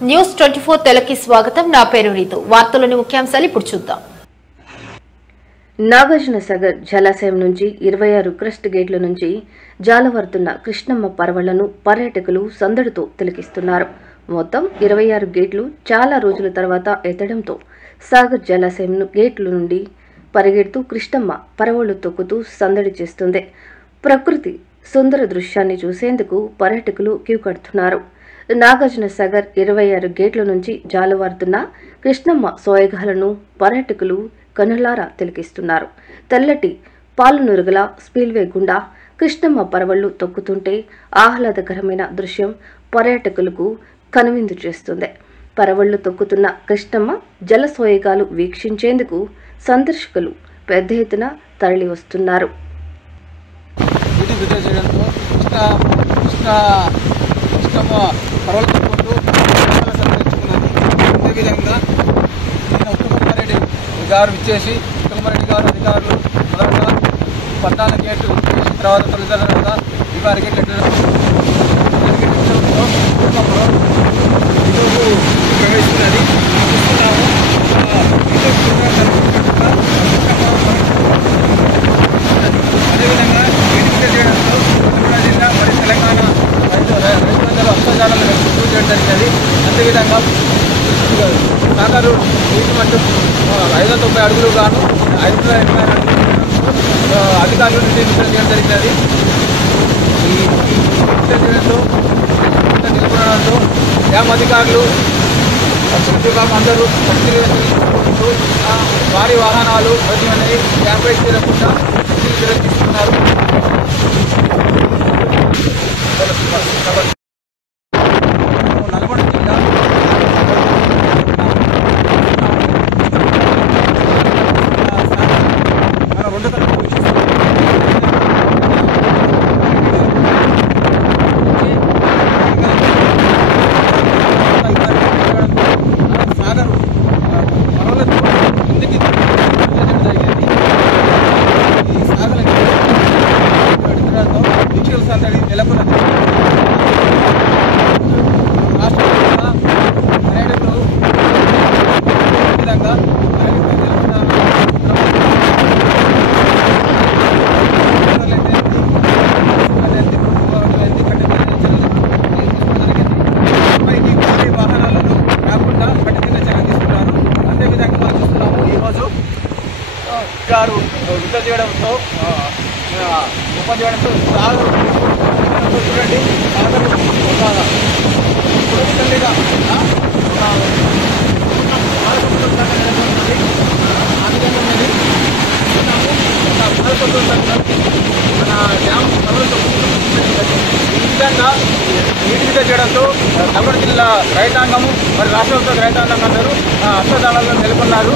News 24 తెలుగుకి స్వాగతం. నా పేరు రీతు. వార్తలోని ముఖ్యాంశాలు ఇప్పుడు చూద్దాం. నాగార్జునసాగర్ జలాశయం నుంచి 26 క్రస్ట్ గేట్ల నుంచి జాలవర్తున్న కృష్ణమ్మ పరవళ్లను పర్యాటకులు సందడితో తిలకిస్తున్నారు. మొత్తం 26 గేట్లు చాలా రోజుల తర్వాత ఎత్తడంతో సాగర్ జలాశయం గేట్ల నుండి పరిగెడుతూ కృష్ణమ్మ పరవళ్లు తొక్కుతూ సందడి చేస్తుంది. ప్రకృతి సుందర దృశ్యాన్ని చూసేందుకు పర్యాటకులు క్యూ కడుతున్నారు. నాగార్జునసాగర్ 26 గేట్ల నుంచి జాలువారుతున్న కృష్ణమ్మ సోయగాలను పర్యాటకులు కనులారా తిలకిస్తున్నారు. తెల్లటి పాలునురుగల స్పీల్వే గుండా కృష్ణమ్మ పరవళ్లు తొక్కుతుంటే ఆహ్లాదకరమైన దృశ్యం పర్యాటకులకు కనువిందు చేస్తుంది. పరవళ్లు తొక్కుతున్న కృష్ణమ్మ జల సోయగాలు వీక్షించేందుకు సందర్శకులు పెద్ద ఎత్తున తరలి వస్తున్నారు. అదేవిధంగా ఉత్తమరెడ్డి గారు ఇచ్చేసి ఉత్తమరెడ్డి గారు అధికారులు మొదటగా 14 గేట్లు చేసిన తర్వాత తొలిదలగా 26 గేట్లు ప్రవేశిస్తున్నది. అదేవిధంగా చేయడంతో ఉత్తరప్రదేశ్ జిల్లా మరియు తెలంగాణ రైతులందరూ అష్టజాలను పూర్తి చేయడం జరిగినది. అదేవిధంగా సాగరు నీటి మట్టం 590 అడుగులు గాను 580 అడుగులు అధికారులు నిర్దేశించడం చేయడం జరిగినది. ఈ చేయడంతో నిలబడడంతో డ్యామ్ అధికారులు విభాగం అందరూ పరిశీలిస్తూ భారీ వాహనాలు ప్రతి డ్యాంపై చేరకుండా చర్యలు తీసుకున్నారు. నల్గొండ జిల్లా రెండు సాగరు పర్వలతో కిందికి జరిగింది. ఈ సాగర్ డిజిటల్ సందడి నెలకొన్నది. రాష్ట్రంలో పర్యాటకులు విధంగా వాహనాలను రాకుండా కఠిన చర్య తీసుకున్నారు. అదేవిధంగా మనం చూస్తున్నాము ఈరోజు గారు యుద్ధం చేయడంతో చేయడంతో సాగర్ చూడండి సాగర్ తల్లిగా ఆ విధంగా ఉన్నది. మన డ్యామ్ ఈ విధంగా నీటి మీద చేయడంతో నల్గొండ జిల్లా రైతాంగము మరి రాష్ట్ర రైతాంగం అందరూ అష్టదానాలను నెలకొన్నారు.